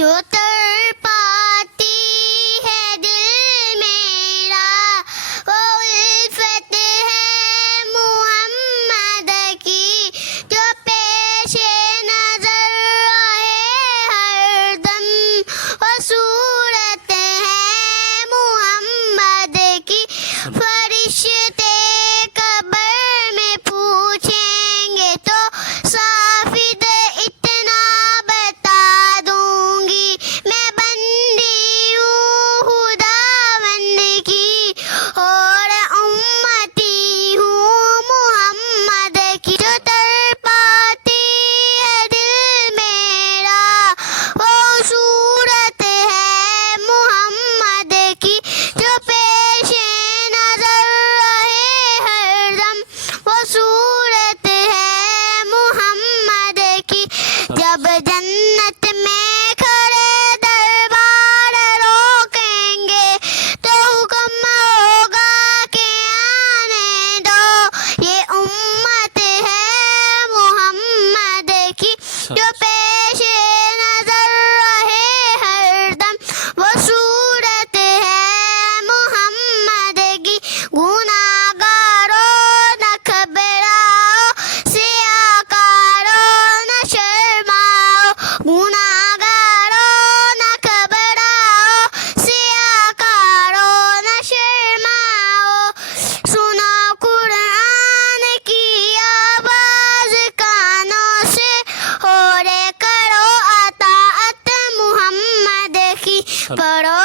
جو تڑ پاتی ہے دل میرا وہ الفت ہے محمد کی، جو پیش نظر رہے ہر دم وہ صورت ہے محمد کی۔ فرشتے قبر میں پوچھیں گے تو صافد اتنا بتا دوں گی، میں بندی ہوں خداوند کی اور امتی ہوں محمد کی۔ جو تڑ پاتی ہے دل میرا وہ صورت ہے محمد کی، جو پیش نظر رہے ہر دم وہ صورت ہے محمد کی۔ جب جنت میں کھڑے دربار روکیں گے تو حکم ہوگا کہ آنے دو، یہ امت ہے محمد کی، جو پیش نظر رہے ہر دم وہ صورت ہے محمد کی۔ گناہ گاروں نہ گھبراؤ، سیاہ کاروں نہ شرماؤ، گناہ گاروں نہ گھبراؤ، سیاہ کاروں نہ شرماؤ۔ سنو قرآن کی آواز کانوں سے اور کرو اطاعت محمد کی، پڑھو